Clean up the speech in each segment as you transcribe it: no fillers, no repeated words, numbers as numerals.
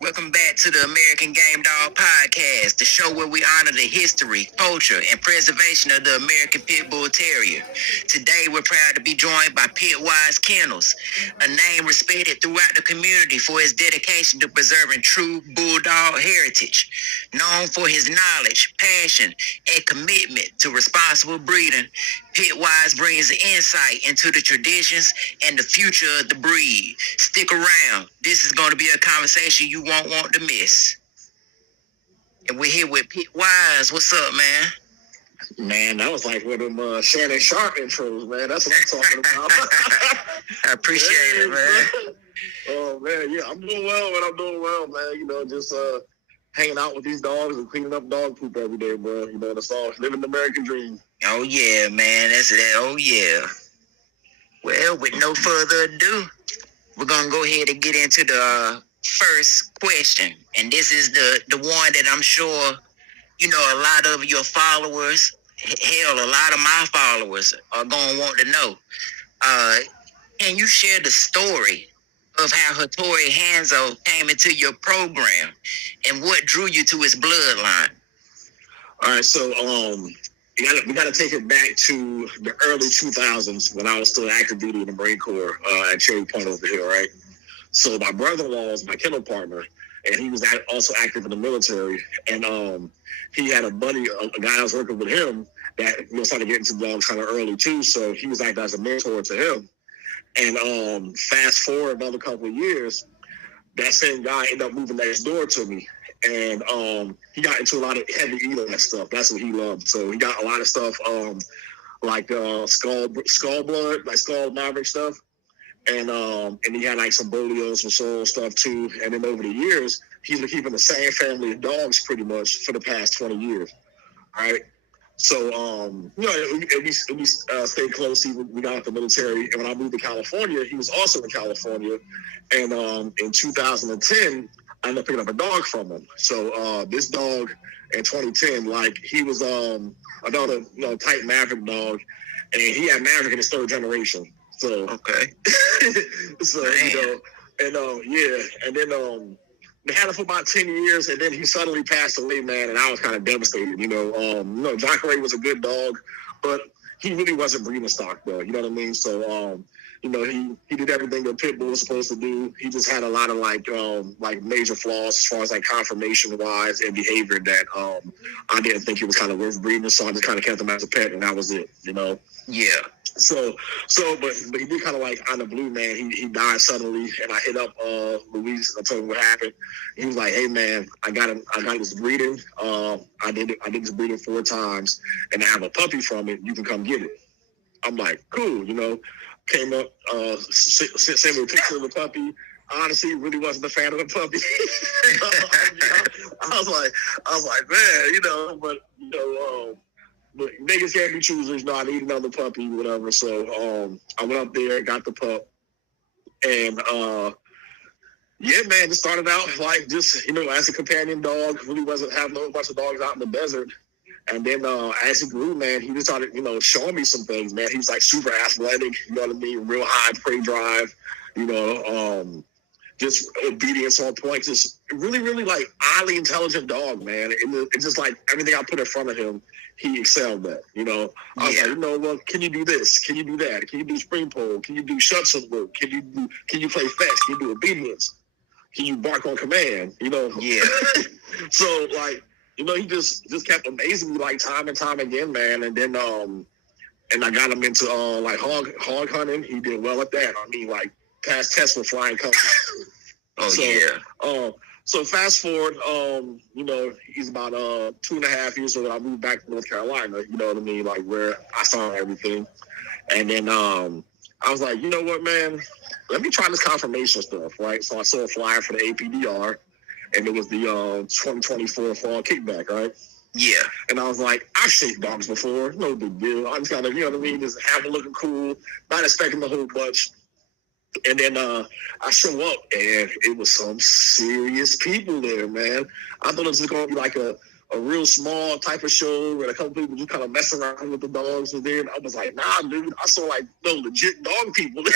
Welcome back to the American Gamedog podcast, the show where we honor the history, culture, and preservation of the American Pit Bull Terrier. Today, we're proud to be joined by Pitwise Kennels, a name respected throughout the community for his dedication to preserving true Bulldog heritage. Known for his knowledge, passion, and commitment to responsible breeding, Pitwise brings insight into the traditions and the future of the breed. Stick around. This is going to be a conversation you won't want to miss. And we're here with Pitwise. What's up, man? Man, that was like one of them Shannon Sharp intros, man. That's what I'm talking about. I appreciate it, man. Oh, man, yeah, I'm doing well, man. I'm doing well, man. You know, just hanging out with these dogs and cleaning up dog poop every day, bro. You know, that's all. Living the American dream. Oh, yeah, man. That's that. Oh, yeah. Well, with no further ado, we're going to go ahead and get into the first question. And this is the one that I'm sure, you know, a lot of your followers, hell, a lot of my followers are going to want to know. Can you share the story of how Hattori Hanzo came into your program and what drew you to his bloodline? All right, so we got to take it back to the early 2000s when I was still active duty in the Marine Corps at Cherry Point over here, right? So my brother-in-law was my kennel partner, and he was also active in the military. And he had a buddy, a guy I was working with him that started getting into dogs kind of early too. So he was acting as a mentor to him. And fast forward another couple of years, that same guy ended up moving next door to me. And he got into a lot of heavy eating stuff. That's what he loved. So he got a lot of stuff like skull blood, like skull maverick stuff. And he had like some Bolios and soul stuff too. And then over the years, he's been keeping the same family of dogs pretty much for the past 20 years. Right. So, we stayed close. We got out the military. And when I moved to California, he was also in California. And in 2010, I ended up picking up a dog from him. So this dog in 2010, like he was another type Maverick dog. And he had Maverick in his third generation. So, okay. So, and then they had him for about 10 years, and then he suddenly passed away, man, and I was kind of devastated, Jacare was a good dog, but he really wasn't breeding stock, though, you know what I mean? So, he did everything that pit bull was supposed to do. He just had a lot of, like major flaws as far as, like, conformation-wise and behavior that I didn't think it was kind of worth breeding, so I just kind of kept him as a pet, and that was it, Yeah. But he did kind of like on the blue, man. He died suddenly, and I hit up Luis. I told him what happened. He was like, "Hey, man, I got this breeding. I did this breeding 4 times, and I have a puppy from it. You can come get it." I'm like, "Cool," Came up, sent me a picture of the puppy. Honestly, really wasn't a fan of the puppy. I was like, man, but niggas can't be choosers. I need another puppy, whatever. So I went up there, got the pup, and yeah, man, it started out like just as a companion dog. Really wasn't having a bunch of dogs out in the desert. And then as he grew, man, he just started showing me some things, man. He was like super athletic, you know what I mean? Real high prey drive, just obedience on point. Just really, really like highly intelligent dog, man. It's just like everything I put in front of him, he excelled at, I was like, well, can you do this? Can you do that? Can you do spring pole? Can you do shuts and work? Can you play fetch? Can you do obedience? Can you bark on command? Yeah. So like, he just kept amazing me like time and time again, man. And then and I got him into like hog hunting. He did well at that. I mean, like passed tests with flying colors. Oh, so, yeah. So fast forward, he's about 2.5 years old. I moved back to North Carolina, you know what I mean, like where I saw everything. And then I was like, you know what, man, let me try this confirmation stuff, right? So I saw a flyer for the APDR, and it was the 2024 fall kickback, right? Yeah. And I was like, I've shaped dogs before, no big deal. I'm just kind of, you know what I mean, just have it looking cool, not expecting the whole bunch. And then I show up, and it was some serious people there, man. I thought it was going to be like a real small type of show where a couple people just kind of messing around with the dogs. And then I was like, nah, dude. I saw like no legit dog people there.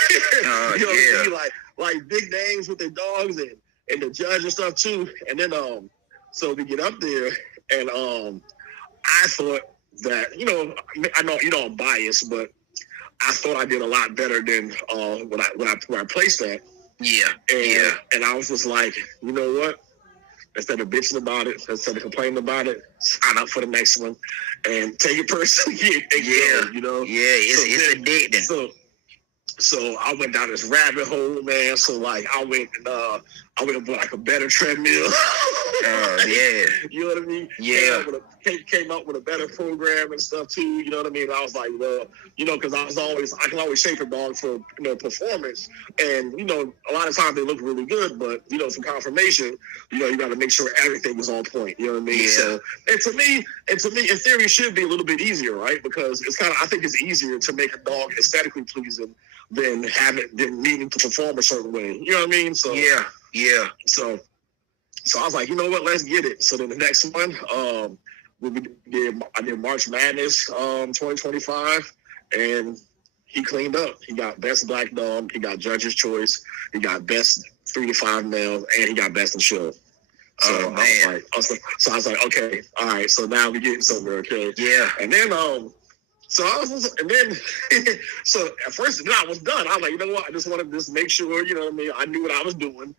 You know what I mean? Like big names with their dogs and the judge and stuff too. And then so we get up there, and I thought that, I know I'm biased, but I thought I did a lot better than when I placed that. Yeah. And I was just like, you know what? Instead of bitching about it, instead of complaining about it, sign up for the next one and take it personally. You know? Yeah, it's addicting. So I went down this rabbit hole, man. So like I went and bought like a better treadmill. Yeah. You know what I mean? Yeah. Came up with a better program and stuff too. You know what I mean? I was like, well, because I can always shape a dog for performance, and a lot of times they look really good, but for confirmation, you got to make sure everything is on point. You know what I mean? Yeah. So and to me, in theory, it should be a little bit easier, right? Because it's I think it's easier to make a dog aesthetically pleasing than needing to perform a certain way. You know what I mean? So yeah. So I was like, you know what? Let's get it. So then the next one, I did March Madness 2025, and he cleaned up. He got best black dog. He got judge's choice. He got best 3 to 5 males, and he got best in show. So I was like, okay, all right. So now we're getting somewhere, okay? Yeah. And then so at first I was done. I was like, you know what? I just wanted to just make sure, you know what I mean? I knew what I was doing,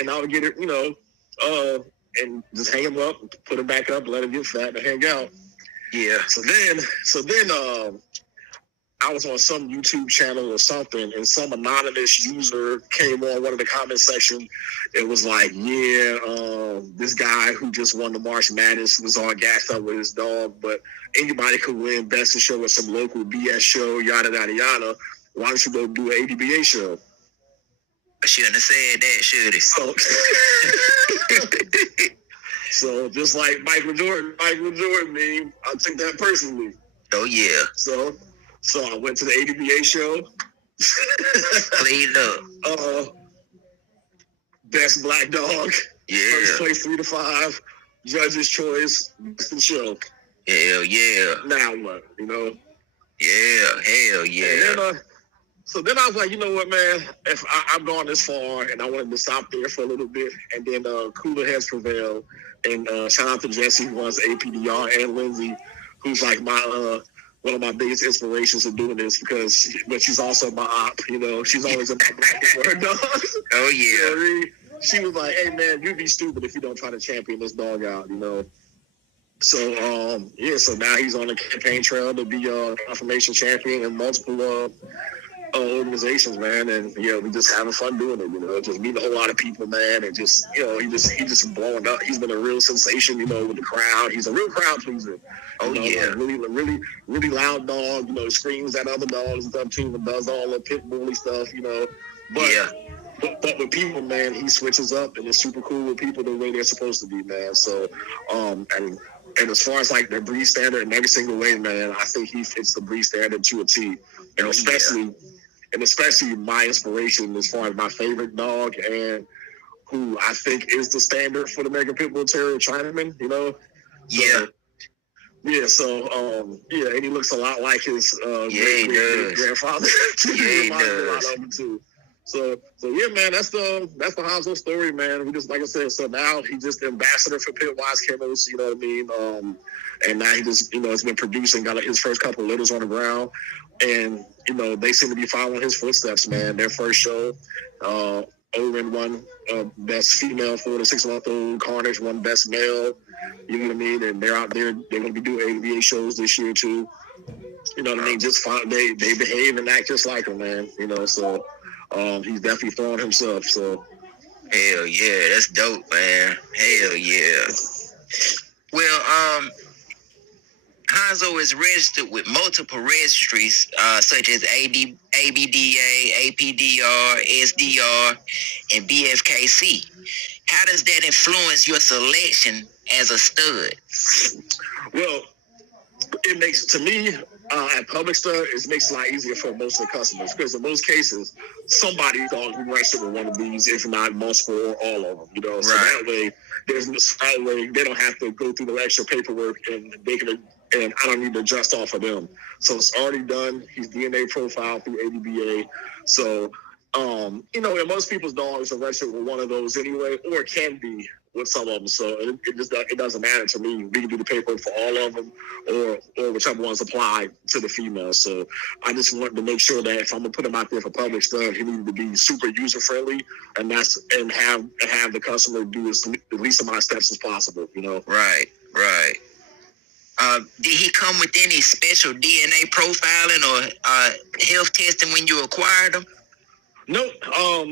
and I would get it, and just hang him up, put him back up, let him get fat, and hang out. Yeah. So then I was on some YouTube channel or something, and some anonymous user came on one of the comment section. It was like, this guy who just won the March Madness was all gassed up with his dog, but anybody could win best in show at some local BS show, yada, yada, yada. Why don't you go do an APBA show? I shouldn't have said that, should it? So just like Michael Jordan, man, I took that personally. Oh, yeah. So I went to the APBA show. Cleaned up. Best black dog. Yeah. First place 3 to 5. Judge's choice. Best in show. Hell yeah. Now what? Yeah. Hell yeah. And then, so then I was like, you know what, man? If I've gone this far, and I wanted to stop there for a little bit, and then cooler heads prevail. And shout out to Jesse, who runs APDR, and Lindsay, who's like my one of my biggest inspirations of doing this, but she's also my op. She's always in my back for her dogs. Oh yeah. She was like, hey man, you'd be stupid if you don't try to champion this dog out. So so now he's on the campaign trail to be a confirmation champion in multiple organizations, man, and we just having fun doing it, just meeting a whole lot of people, man, and just he just blowing up. He's been a real sensation, with the crowd. He's a real crowd pleaser. Oh yeah. Like really loud dog, screams at other dogs and stuff too, and does all the pit bully stuff, But with people, man, he switches up and is super cool with people the way they're supposed to be, man. So and as far as like their breed standard in every single way, man, I think he fits the breed standard to a T. And especially my inspiration as far as my favorite dog, and who I think is the standard for the American Pit Bull Terrier Chinaman, Yeah. And he looks a lot like his great grandfather. He does. A lot of him too. So yeah, man, that's the Hanzo story, man. We just, like I said, so now he's just the ambassador for Pitwise Kennels, you know what I mean? And now he just, has been producing, got his first couple of litters on the ground, and they seem to be following his footsteps, man. Their first show, Owen won best female 4 to 6 month old, Carnage won best male, you know what I mean? And they're out there, they're going to be doing ABA shows this year too. You know what I mean? Just they behave and act just like him, man. So he's definitely throwing himself. So Hell yeah, that's dope, man. Hell yeah. Well, Hanzo is registered with multiple registries, such as ABDA, APDR, SDR, and BFKC. How does that influence your selection as a stud? Well, it makes, to me, at public stud, it makes it a lot easier for most of the customers, because in most cases, somebody's going to be registered with one of these, if not multiple or all of them. You know, so that way, they don't have to go through the extra paperwork, and and I don't need to adjust off of them. So it's already done. He's DNA profiled through ADBA. So, you know, and most people's dogs are registered with one of those anyway, or can be with some of them. So it doesn't matter to me. We can do the paperwork for all of them, or whichever ones apply to the female. So I just wanted to make sure that if I'm gonna put him out there for public stuff, he needed to be super user friendly, and have the customer do the least amount of steps as possible. You know. Right. Did he come with any special DNA profiling or health testing when you acquired him? Nope.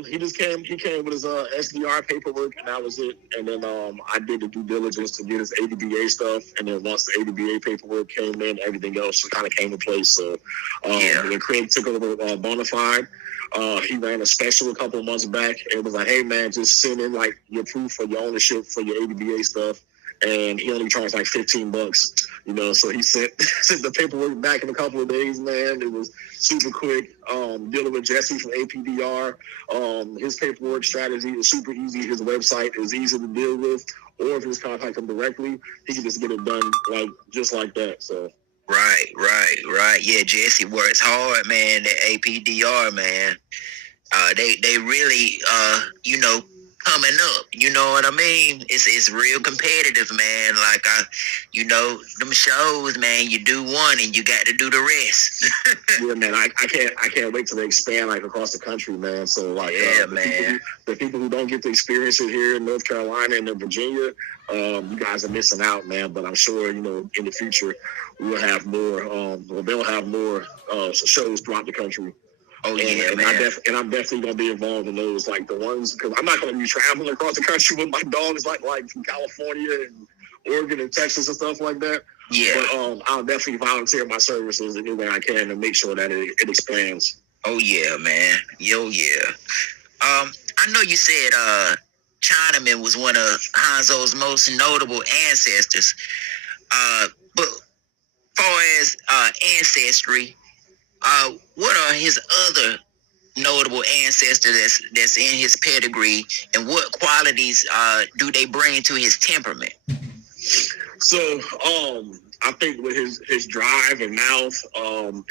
He just came. He came with his SDR paperwork, and that was it. And then I did the due diligence to get his ADBA stuff, and then once the ADBA paperwork came in, everything else kind of came in place. So when Craig took over Bonafide, he ran a special a couple of months back. It was like, hey man, just send in like your proof for your ownership for your ADBA stuff. And he only charged like $15, you know. So he sent the paperwork back in a couple of days, man. It was super quick. Dealing with Jesse from APDR, his paperwork strategy is super easy. His website is easy to deal with. Or if you just contact him directly, he can just get it done just like that. So. Right. Yeah, Jesse works hard, man. The APDR, man. They really, you know, coming up, you know what I mean? It's real competitive, man. Like you know, them shows, man. You do one and you got to do the rest. Yeah, man. I can't wait till they expand like across the country, man. So like, yeah, man. The people who don't get to experience it here in North Carolina and in Virginia, you guys are missing out, man. But I'm sure, you know, in the future we'll have more. They'll have more shows throughout the country. Oh yeah, and man. I'm definitely gonna be involved in those, like the ones, because I'm not gonna be traveling across the country with my dogs, like from California and Oregon and Texas and stuff like that. Yeah. But I'll definitely volunteer my services any way I can to make sure that it expands. Oh yeah, man. Yo yeah. I know you said Chinaman was one of Hanzo's most notable ancestors. But far as ancestry, what are his other notable ancestors that's in his pedigree, and what qualities do they bring to his temperament? So I think with his drive and mouth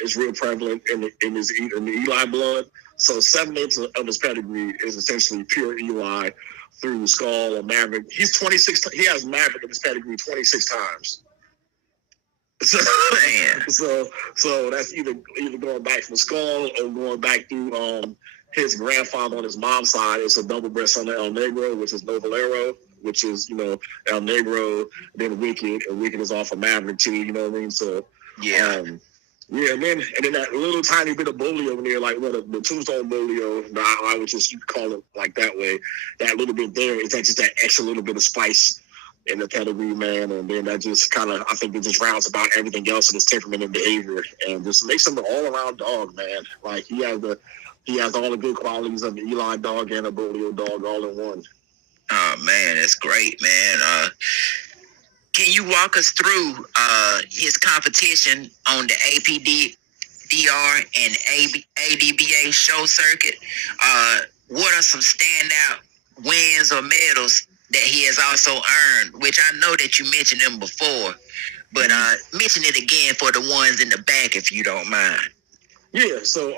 is real prevalent in the Eli blood. So 7/8 of his pedigree is essentially pure Eli through Skull or Maverick. He's 26. He has Maverick in his pedigree 26 times. So that's either going back from Skull or going back through his grandfather on his mom's side. It's a double breast son of El Negro, which is Novalero, which is, you know, El Negro, then Wicked, and Wicked is off of Maverick too, you know what I mean? So yeah. And then that little tiny bit of bolio in there, like the tombstone bolio, I would just call it like that way. That little bit there is just that extra little bit of spice in the pedigree, man, and then that just kind of, I think it just rounds about everything else in his temperament and behavior, and just makes him an all-around dog, man. Like he has all the good qualities of an Eli dog and a Bolio dog all in one. Oh man, that's great, man. Can you walk us through his competition on the APDR and ADBA show circuit? What are some standout wins or medals that he has also earned, which I know that you mentioned them before, but mention it again for the ones in the back if you don't mind. Yeah, so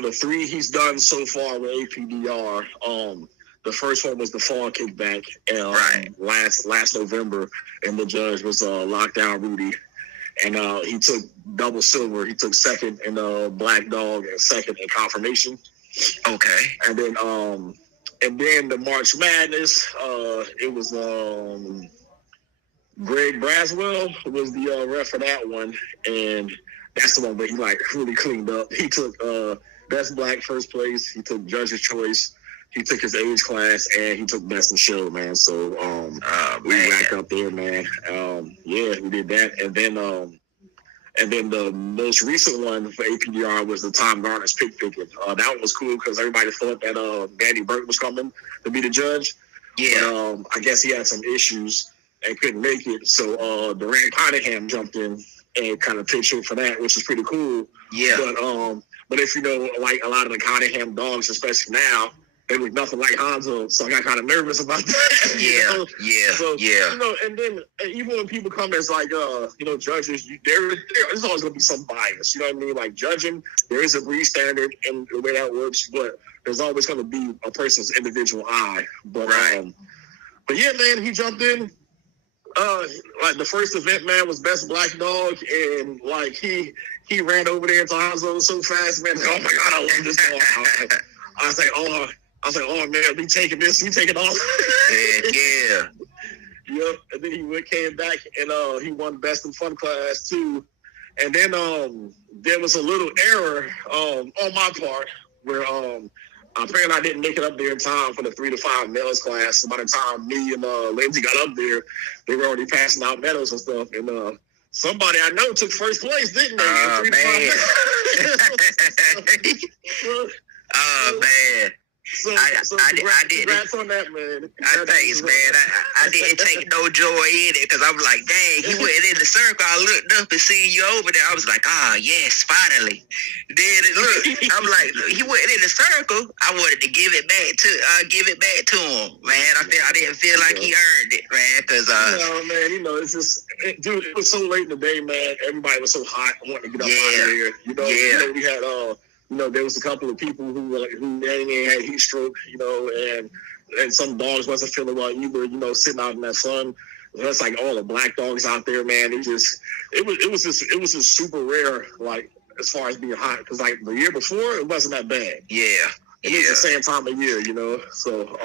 the 3 he's done so far with APDR, the first one was the fall kickback last November, and the judge was Lockdown Rudy, and he took double silver. He took second in Black Dog and second in Confirmation. Okay. And then the March Madness, it was Greg Braswell was the ref for that one, and that's the one where he like really cleaned up. He took best black first place. He took judge's choice. he took his age class and he took best in show, man. So we racked up there, man. Yeah, we did that, and then the most recent one for APDR was the Tom Garner's pick picking. That one was cool because everybody thought that Danny Burke was coming to be the judge. Yeah. But I guess he had some issues and couldn't make it. So Durant Cottingham jumped in and kind of pitched in for that, which is pretty cool. Yeah. But if you know, like a lot of the Cottingham dogs, especially now, they look nothing like Hanzo, so I got kind of nervous about that. Yeah, You know, and then even when people come as like, judges, there's always going to be some bias. You know what I mean? Like judging, there is a breed standard in the way that works, but there's always going to be a person's individual eye. But but yeah, man, he jumped in. Like the first event, man, was best black dog, and like he ran over there to Hanzo so fast, man. Like, oh my god, I love this dog. I was like, oh man, we taking this, we taking off. Yeah. Yep. And then he came back and he won best in fun class too. And then there was a little error on my part where apparently I didn't make it up there in time for the 3 to 5 males class. So by the time me and Lindsay got up there, they were already passing out medals and stuff. And somebody I know took first place, didn't they? Oh man. So I didn't. Congrats on that, man. Thanks, man. I didn't take no joy in it because I was like, dang, he went in the circle. I looked up and seen you over there. I was like, yes, finally. Then I'm like, he went in the circle. I wanted to give it back to him, man. I didn't feel like he earned it, man. Because man, it's just, dude, it was so late in the day, man. Everybody was so hot. I wanted to get up out of here. We had there was a couple of people who had heat stroke, and some dogs wasn't feeling well either, sitting out in that sun. That's like all the black dogs out there, man. It was just super rare, like as far as being hot, because like the year before it wasn't that bad. Yeah. It was the same time of year, So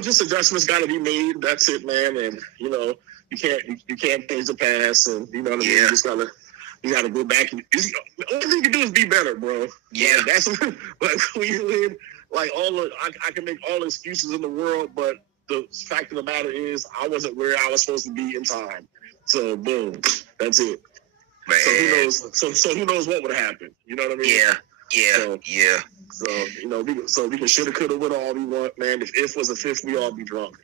just adjustments got to be made. That's it, man. And you can't change the past, and you know what I mean. You gotta go back. And the only thing you can do is be better, bro. Yeah, like, that's like when you win. Like I can make all the excuses in the world, but the fact of the matter is, I wasn't where I was supposed to be in time. So boom, that's it. Man. So who knows? So who knows what would happen? You know what I mean? Yeah. So we can shoulda, coulda, woulda all we want, man. If was a fifth, we all be drunk.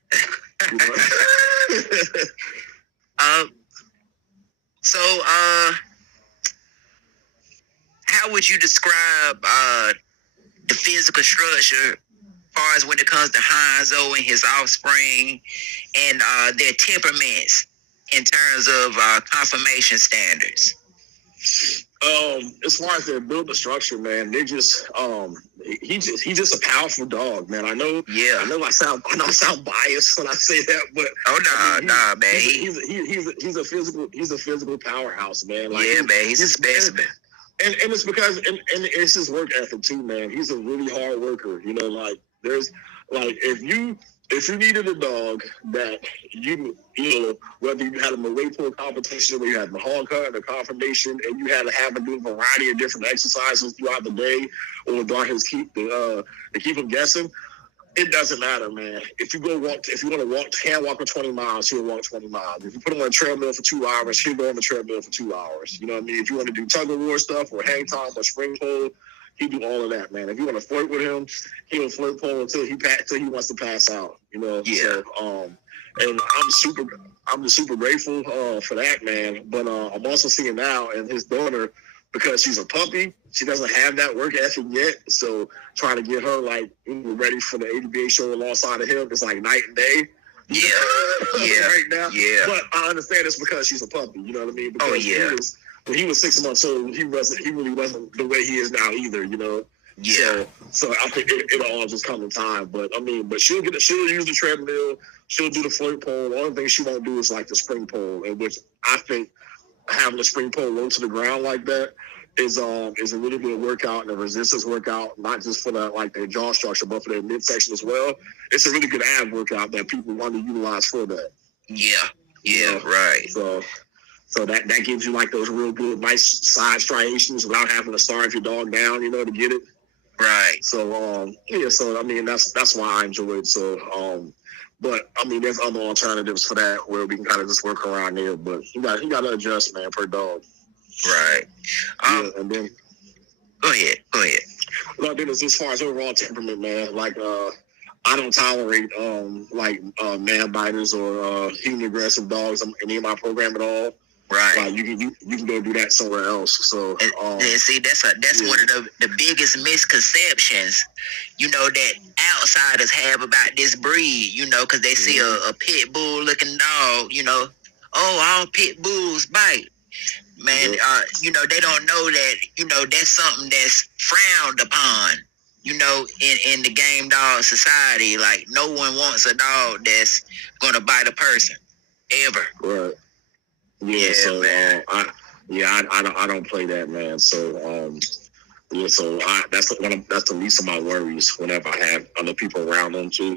So how would you describe the physical structure as far as when it comes to Hanzo and his offspring and their temperaments in terms of conformation standards? As far as their building structure, man, they just he's just a powerful dog, man. I know I sound biased when I say that, but man. He's a physical powerhouse, man. Like, he's a specimen. And it's because and it's his work ethic too, man. He's a really hard worker. If you needed a dog that whether you had him a weight pull competition, where you had the hog hunt, the confirmation, and you had to have him do a variety of different exercises throughout the day, or during his keep to keep him guessing, it doesn't matter, man. If you want to hand walk for 20 miles, he'll walk 20 miles. If you put him on a treadmill for 2 hours, he'll go on the treadmill for 2 hours. You know what I mean? If you want to do tug of war stuff or hang time or spring pole, he do all of that, man. If you want to flirt with him, he'll flirt pole until he wants to pass out. Yeah. So, and I'm just super grateful for that, man. But I'm also seeing now, and his daughter, because she's a puppy, she doesn't have that work ethic yet. So trying to get her ready for the APBT show alongside of him is like night and day. Yeah. Right now. Yeah. But I understand it's because she's a puppy. You know what I mean? Because when he was 6 months old, he really wasn't the way he is now either. Yeah. So I think it'll all just come in time. But she'll use the treadmill. She'll do the flirt pole. The only thing she won't do is like the spring pole, in which I think having the spring pole low to the ground like that is a really good workout and a resistance workout, not just for their jaw structure, but for their midsection as well. It's a really good ab workout that people want to utilize for that. Yeah. Right. So that gives you those real good, nice side striations without having to starve your dog down, to get it. Right. So yeah, so I mean that's why I enjoy it. So but I mean there's other alternatives for that where we can kind of just work around there. But he got to adjust, man, per dog. Right. Yeah, and then Go ahead. well, then as far as overall temperament, man, like I don't tolerate man biters or human aggressive dogs in any of my program at all. Right. Like you can go do that somewhere else. So and see, that's one of the biggest misconceptions, that outsiders have about this breed, because they see a pit bull looking dog, all pit bulls bite. Man, they don't know that, that's something that's frowned upon, in the game dog society. Like, no one wants a dog that's gonna bite a person ever. Right. Yeah. So man. I don't play that, man. So so that's the least of my worries whenever I have other people around them too.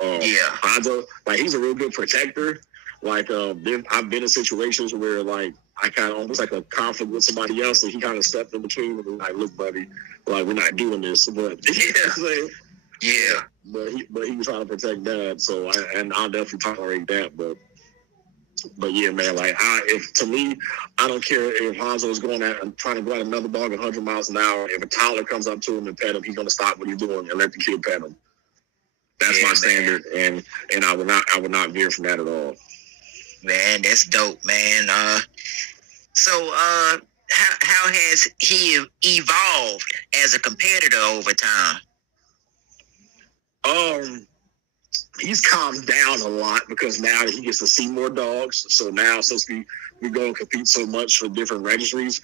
Hanzo, like, he's a real good protector. Like I've been in situations where like I kind of almost like a conflict with somebody else, and he kind of stepped in between and was like, "Look, buddy, like, we're not doing this." But but he was trying to protect Dad, so I'll definitely tolerate that. But yeah, man, like I don't care if Hanzo is trying to go at another dog 100 miles an hour. If a toddler comes up to him and pet him, he's gonna stop what he's doing and let the kid pet him. That's my standard, and I would not veer from that at all. Man, that's dope, man. So how has he evolved as a competitor over time? He's calmed down a lot because now he gets to see more dogs. So now, since we go and compete so much for different registries,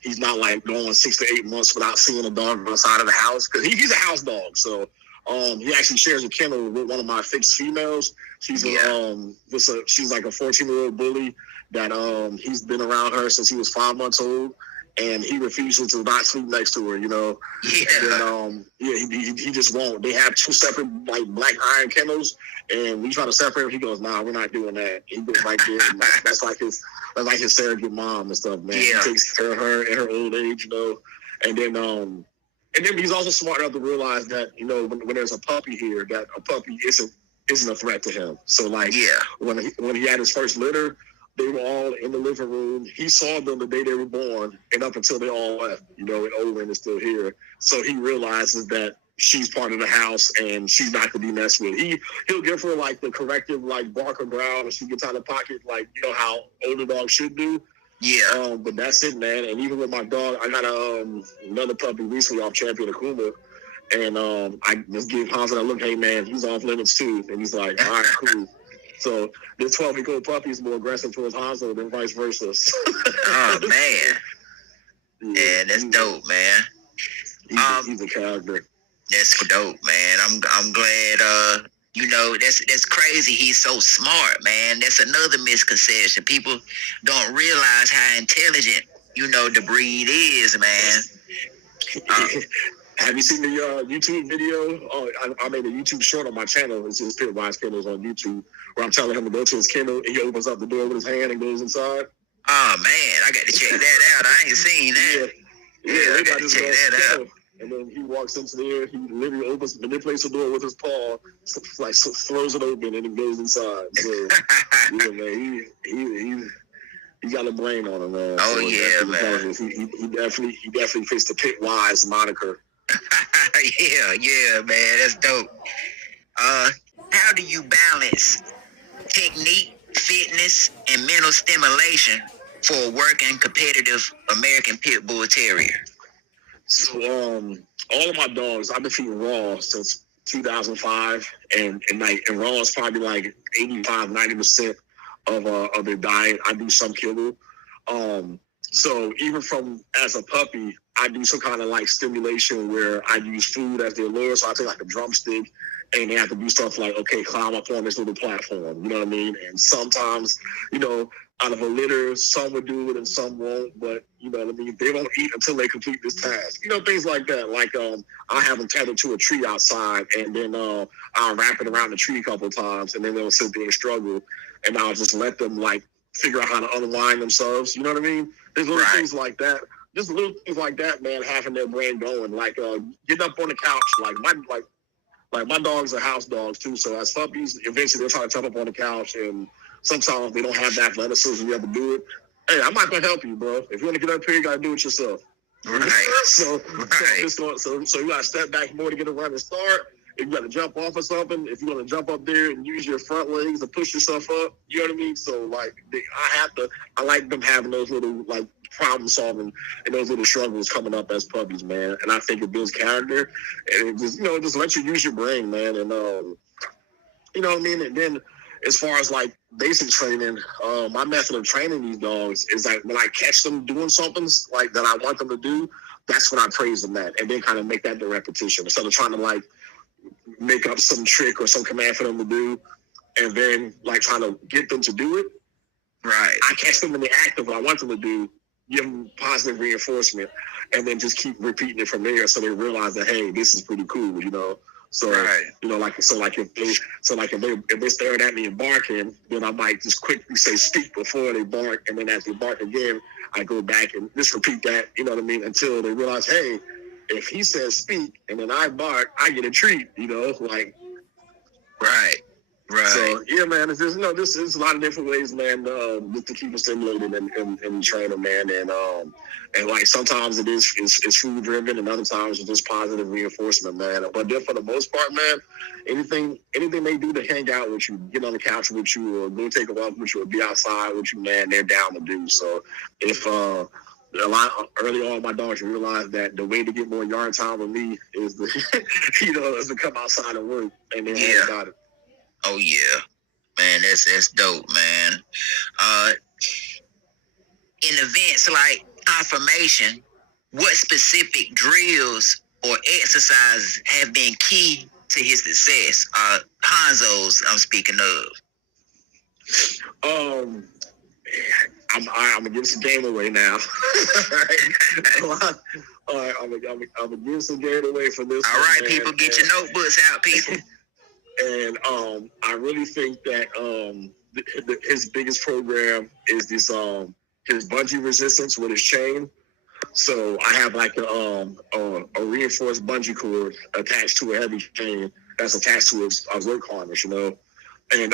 he's not like going 6 to 8 months without seeing a dog outside of the house, because he's a house dog. So he actually shares a kennel with one of my fixed females. She's she's like a 14-year-old bully that he's been around her since he was 5 months old, and he refuses to not sleep next to her. And then he just won't. They have 2 separate like black iron kennels, and we try to separate him. He goes, "Nah, we're not doing that." He goes right there. And that's like his surrogate mom and stuff, man. Yeah. He takes care of her in her old age, and then. And then he's also smart enough to realize that, when there's a puppy here, that a puppy isn't a threat to him. So like, when he had his first litter, they were all in the living room. He saw them the day they were born, and up until they all left, and Owen is still here. So he realizes that she's part of the house and she's not gonna be messed with. He'll give her like the corrective like bark or growl when she gets out of the pocket, like how older dogs should do. Yeah. But that's it, man. And even with my dog, I got another puppy recently off Champion Akuma, and I just gave Hanzo that look, "Hey, man, he's off limits too," and he's like, "All right, cool." So this 12-week-old puppy is more aggressive towards Hanzo than vice versa. Oh man, yeah, that's dope, man. He's a character. That's dope, man. I'm glad. That's crazy. He's so smart, man. That's another misconception. People don't realize how intelligent, the breed is, man. Have you seen the YouTube video? I made a YouTube short on my channel. It's just Pitwise Kennels on YouTube, where I'm telling him to go to his kennel, and he opens up the door with his hand and goes inside. Oh man, I got to check that out. I ain't seen that. Yeah, I got to check that out. And then he walks into there. He literally manipulates the door with his paw, like throws it open, and it goes inside. So yeah, man, he got a brain on him, man. Oh so yeah, man. He definitely fits the Pitwise moniker. yeah, man, that's dope. How do you balance technique, fitness, and mental stimulation for a working competitive American Pit Bull Terrier? So all of my dogs, I've been feeding raw since 2005, and raw is probably like 85-90% of their diet. I do some kibble. So even from as a puppy, I do some kind of like stimulation where I use food as their lure. So I take like a drumstick, and they have to do stuff like, okay, climb up on this little platform. You know what I mean? And sometimes, out of a litter, some would do it and some won't. But they won't eat until they complete this task. Things like that. Like I have them tethered to a tree outside, and then I'll wrap it around the tree a couple of times, and then they'll sit there and struggle, and I'll just let them like figure out how to unwind themselves. You know what I mean? There's little things like that just little things like that, man, having their brain going. Like getting up on the couch, like my dogs are house dogs too. So as puppies, eventually they're trying to jump up on the couch, and sometimes they don't have the athleticism to do it. Hey, I'm not gonna help you, bro. If you want to get up here, you gotta do it yourself. Right. So you gotta step back more to get a running start. If you got to jump off of something, if you want to jump up there and use your front legs to push yourself up, you know what I mean? So, like, I like them having those little, like, problem solving and those little struggles coming up as puppies, man. And I think it builds character, and it just, just lets you use your brain, man. And, you know what I mean? And then as far as, like, basic training, my method of training these dogs is, like, when I catch them doing something, like, that I want them to do, that's when I praise them at, and then kind of make that the repetition. Instead of trying to, like, make up some trick or some command for them to do, and then like trying to get them to do it. Right. I catch them in the act of what I want them to do, give them positive reinforcement, and then just keep repeating it from there, so they realize that, hey, this is pretty cool, So right. If they're staring at me and barking, then I might just quickly say speak before they bark, and then as they bark again, I go back and just repeat that, you know what I mean, until they realize, hey, if he says speak and then I bark, I get a treat, like. Right. So yeah, man, it's just this is a lot of different ways, man, just to keep us stimulated and train them, man, and like sometimes it is food driven, and other times it's just positive reinforcement, man. But then for the most part, man, anything they do to hang out with you, get on the couch with you, or go take a walk with you, or be outside with you, man, they're down to do. So if early on, my dogs realized that the way to get more yard time with me is is to come outside and work, and then got it. Oh yeah, man, that's dope, man. In events like confirmation, what specific drills or exercises have been key to his success? Hanzo's, I'm speaking of. I'm gonna give some game away now. All right, I'm gonna give some game away for this. All right, people, get your notebooks out, people. And I really think that his biggest program is this his bungee resistance with his chain. So I have like a reinforced bungee cord attached to a heavy chain that's attached to a work harness, And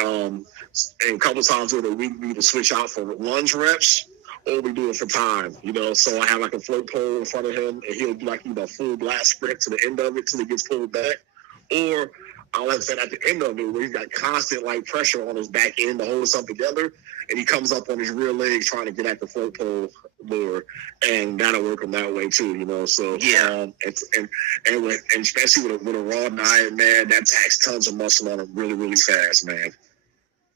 a couple times during the week, we either switch out for lunge reps or we do it for time, So I have like a float pole in front of him, and he'll do like a full blast sprint to the end of it till he gets pulled back. Or I'll have said at the end of it where he's got constant like pressure on his back end to hold something together, and he comes up on his rear legs trying to get at the float pole more, and that'll work him that way too, So yeah, and especially with a raw diet, man, that tax tons of muscle on him really, really fast, man.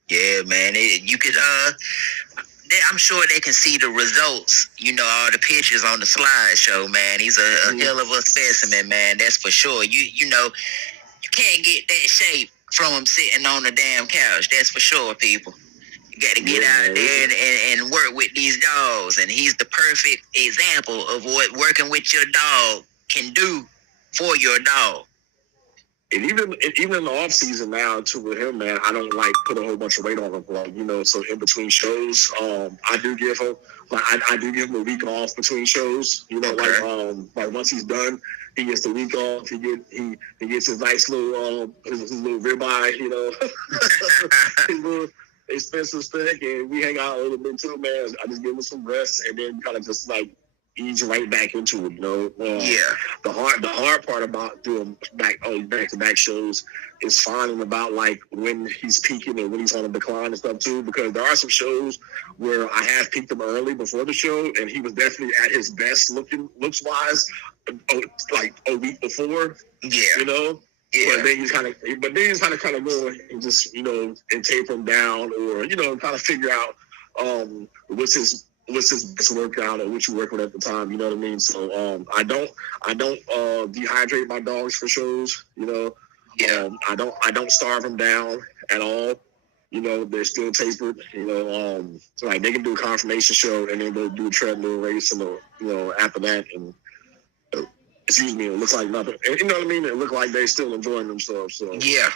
Yeah, man. You could I'm sure they can see the results, all the pictures on the slideshow, man. He's a hell of a specimen, man. That's for sure. You can't get that shape from him sitting on the damn couch. That's for sure, people. You got to get out there and work with these dogs. And he's the perfect example of what working with your dog can do for your dog. And even in the off season now too with him, man, I don't like put a whole bunch of weight on him, like, so in between shows, I do give him I do give him a week off between shows, okay. Like once he's done, he gets the week off. He gets his nice little his little ribeye, his little expensive steak, and we hang out a little bit too, man. I just give him some rest, and then kind of just like ease right back into it, The hard part about doing back to back shows is finding about like when he's peaking and when he's on a decline and stuff too, because there are some shows where I have peaked him early before the show, and he was definitely at his best looks wise, like a week before. Yeah. Yeah. But then he's kind of go and just and taper him down, or kind of figure out what's his best workout or what you work with at the time, you know what I mean? So I don't dehydrate my dogs for shows, Yeah. I don't starve them down at all. They're still tapered, so like they can do a confirmation show and then go do a treadmill race and after that, and excuse me, it looks like nothing. You know what I mean? It looked like they're still enjoying themselves. So Yeah.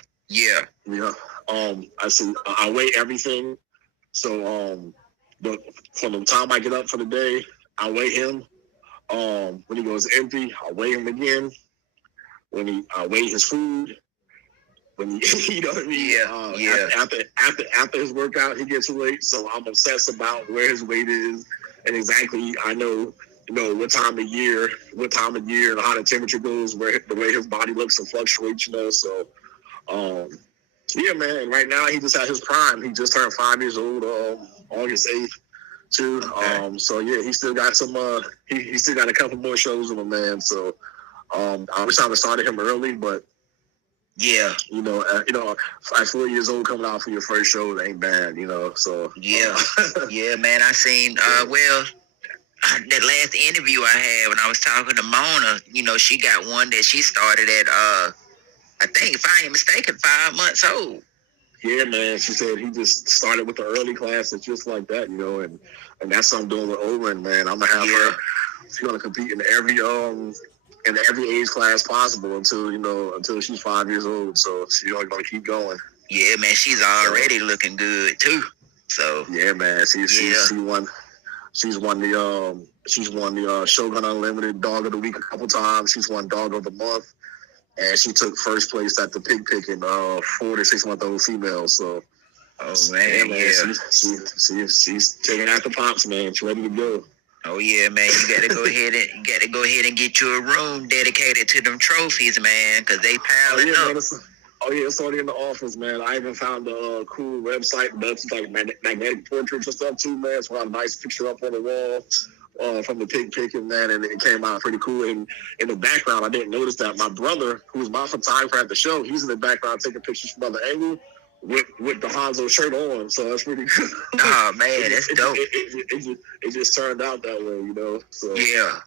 I weigh everything. So but from the time I get up for the day, I weigh him. When he goes empty, I weigh him again. When I weigh his food. When he, you know what I mean? After his workout, he gets weight. So I'm obsessed about where his weight is, and exactly I know, what time of year, and how the temperature goes, where the way his body looks and fluctuates. So, yeah, man. Right now, he just had his prime. He just turned 5 years old, August 8th. Too. Okay. So yeah, he still got some. He still got a couple more shows in him, man. So, I wish I would have started him early, but. Yeah, at 4 years old coming out for your first show, it ain't bad, So yeah, yeah, man. I seen that last interview I had when I was talking to Mona. She got one that she started at I think, if I ain't mistaken, 5 months old. Yeah, man. She said he just started with the early classes just like that, and that's what I'm doing with Owen, man. I'm gonna have her. She's gonna compete in every age class possible until she's 5 years old. So she's gonna keep going. Yeah, man, she's already looking good too. So yeah, man, she's won the Shogun Unlimited Dog of the Week a couple times. She's won Dog of the Month, and she took first place at the pig picking 4 to 6 month old female. So man, she's taking after pops, man. She's ready to go. Oh yeah, man! You got to go ahead and get you a room dedicated to them trophies, man, because they piling up. Man, it's already in the office, man. I even found a cool website that's like magnetic portraits and stuff too, man. So I got a nice picture up on the wall from the pig picking, man, and it came out pretty cool. And in the background, I didn't notice that my brother, who's my photographer at the show, he's in the background taking pictures from other angle. With the Hanzo shirt on, so that's pretty good. Oh man, that's dope. It just turned out that way, So yeah.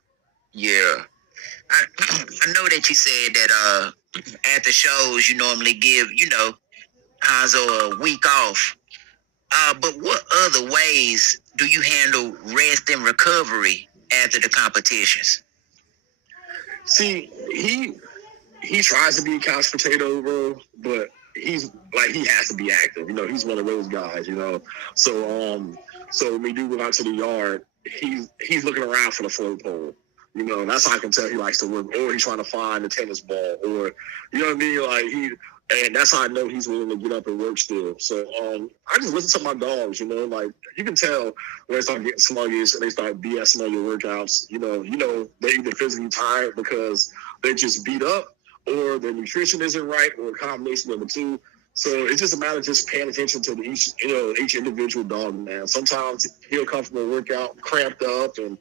I know that you said that at the shows you normally give Hanzo a week off. But what other ways do you handle rest and recovery after the competitions? See, he tries to be a couch potato, bro, but he has to be active. He's one of those guys, So when we do go out to the yard, he's looking around for the float pole. That's how I can tell he likes to work, or he's trying to find the tennis ball, or you know what I mean? And that's how I know he's willing to get up and work still. So I just listen to my dogs, you can tell when they start getting sluggish and they start BSing on your workouts. They're either physically tired because they just beat up, or their nutrition isn't right, or a combination of the two. So it's just a matter of just paying attention to each individual dog, man. Sometimes he'll come from a workout cramped up and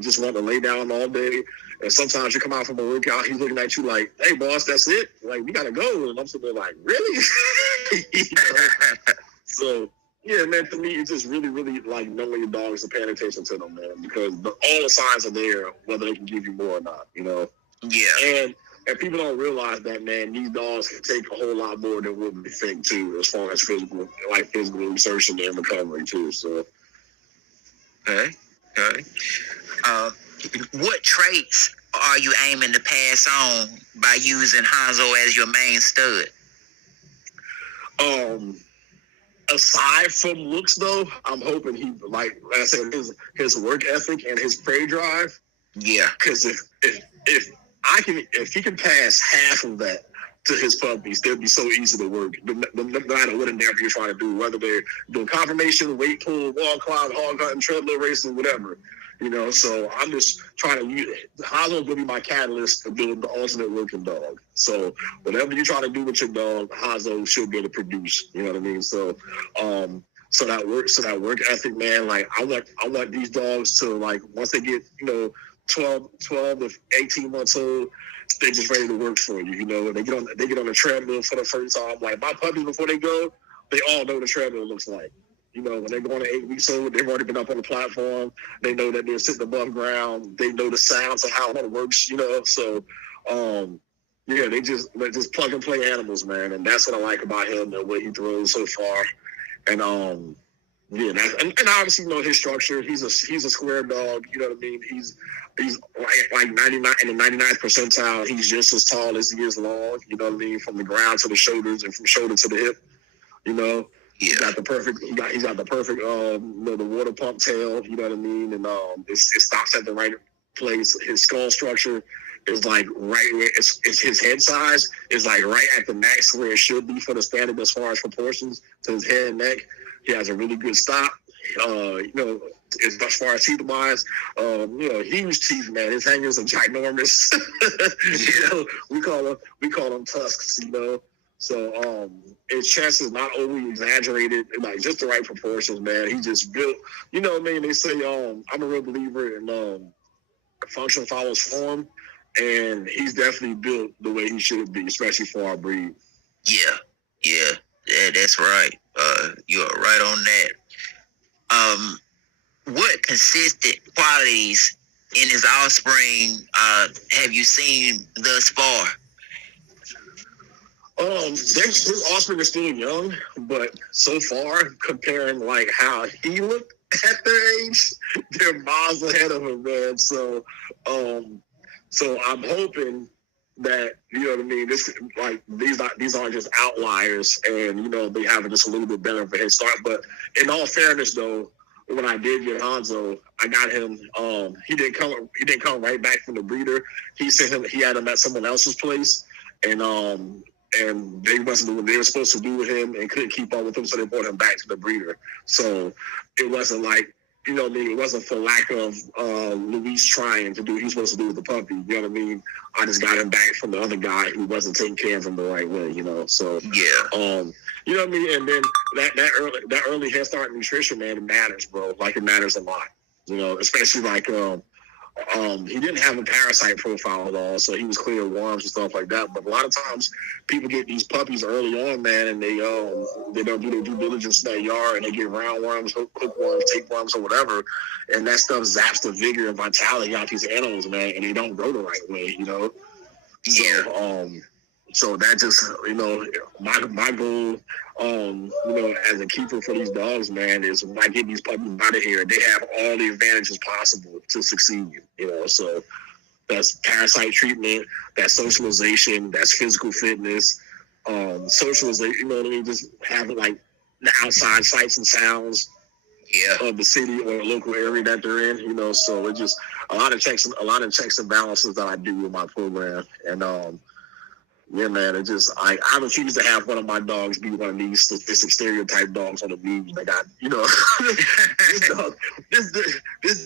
just want to lay down all day. And sometimes you come out from a workout, he's looking at you like, "Hey, boss, that's it? Like, we gotta go." And I'm sitting there like, "Really?" So yeah, man. For me, it's just really, really like knowing your dogs and paying attention to them, man, because all the signs are there, whether they can give you more or not. Yeah. And people don't realize that, man, these dogs can take a whole lot more than what we think, too, as far as physical insertion and recovery, too. So, okay. What traits are you aiming to pass on by using Hanzo as your main stud? Aside from looks, though, I'm hoping he, like I said, his work ethic and his prey drive. Yeah. Because if he can pass half of that to his puppies, they'll be so easy to work. No matter what endeavor you're trying to do, whether they're doing confirmation, weight pull, wall climb, hog hunting, treadmill racing, whatever. So I'm just trying to use Hanzo will be my catalyst to build the ultimate working dog. So whatever you're trying to do with your dog, Hanzo should be able to produce. You know what I mean? So so that work ethic, man, like I want these dogs to, like, once they get 12 to 18 months old, they're just ready to work for you. They get on the treadmill for the first time. Like, my puppies, before they go, they all know the treadmill looks like. When they're going to 8 weeks old, they've already been up on the platform. They know that they're sitting above ground. They know the sounds of how it works. So they just plug and play animals, man. And that's what I like about him, the way he throws so far. And and obviously, his structure. He's a square dog. You know what I mean? He's like 99 in the 99th percentile. He's just as tall as he is long. You know what I mean? From the ground to the shoulders, and from shoulder to the hip. Yeah. He's got the perfect. The water pump tail. You know what I mean? And it stops at the right place. His skull structure is like right where it's his head size is like right at the max where it should be for the standard as far as proportions to his head and neck. He has a really good stop. As far as teeth wise, huge teeth, man. His hangers are ginormous. We call them tusks, So his chest is not overly exaggerated, like just the right proportions, man. He just built, They say I'm a real believer in function follows form, and he's definitely built the way he should be, especially for our breed. Yeah, that's right. You're right on that. What consistent qualities in his offspring have you seen thus far? His offspring is still young, but so far, comparing like how he looked at their age, they're miles ahead of him, man. So I'm hoping that this like these aren't just outliers, and they have just a little bit better of a head start. But in all fairness, though, when I did get Hanzo, I got him. He didn't come right back from the breeder. He had him at someone else's place, and they wasn't doing what they were supposed to do with him and couldn't keep up with him, so they brought him back to the breeder. So it wasn't like, it wasn't for lack of Luis trying to do what he was supposed to do with the puppy. You know what I mean? I just got him back from the other guy who wasn't taking care of him the right way, So yeah. You know what I mean? And then that early head start nutrition, man, it matters, bro. Like it matters a lot. Especially like he didn't have a parasite profile at all, so he was clear of worms and stuff like that. But a lot of times, people get these puppies early on, man, and they don't do their due diligence in their yard, and they get roundworms, hookworms, tapeworms, or whatever, and that stuff zaps the vigor and vitality out these animals, man, and they don't grow the right way, Yeah. So that just, my goal, as a keeper for these dogs, man, is when I get these puppies out of here, they have all the advantages possible to succeed, So that's parasite treatment, that's socialization, that's physical fitness, socialization, just having like the outside sights and sounds of the city or the local area that they're in, So it's just a lot of checks and balances that I do with my program, and yeah, man, I refuse to have one of my dogs be one of these statistic stereotype dogs on the news. They got, this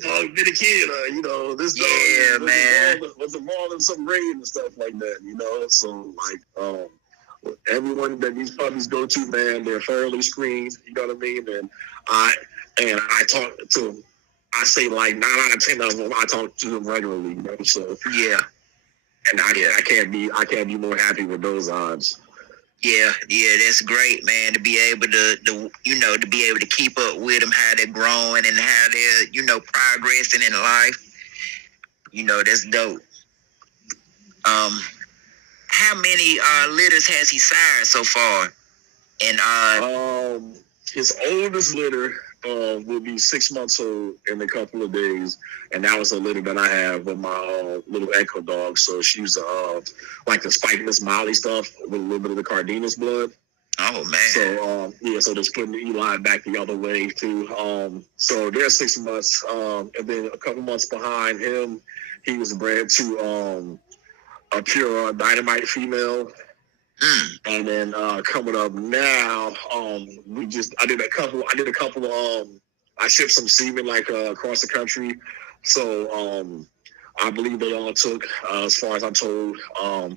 dog been a kid, this dog was involved in some raid and stuff like that, So, like, everyone that these puppies go to, man, they're thoroughly screened, you know what I mean? And I talk to, I say like 9 out of 10 of them, I talk to them regularly, So, yeah. And I can't be more happy with those odds. Yeah, that's great, man. To be able to keep up with them, how they're growing and how they're progressing in life. That's dope. How many litters has he sired so far? And his oldest litter will be 6 months old in a couple of days, and that was a litter that I have with my little Echo dog. So she's like the spikeless Molly stuff with a little bit of the Cardenas blood. Oh man! So so just putting the Eli back the other way too. So they're 6 months, and then a couple months behind him, he was bred to a pure Dynamite female. And then coming up now, I did a couple I shipped some semen across the country. So I believe they all took, as far as I'm told, and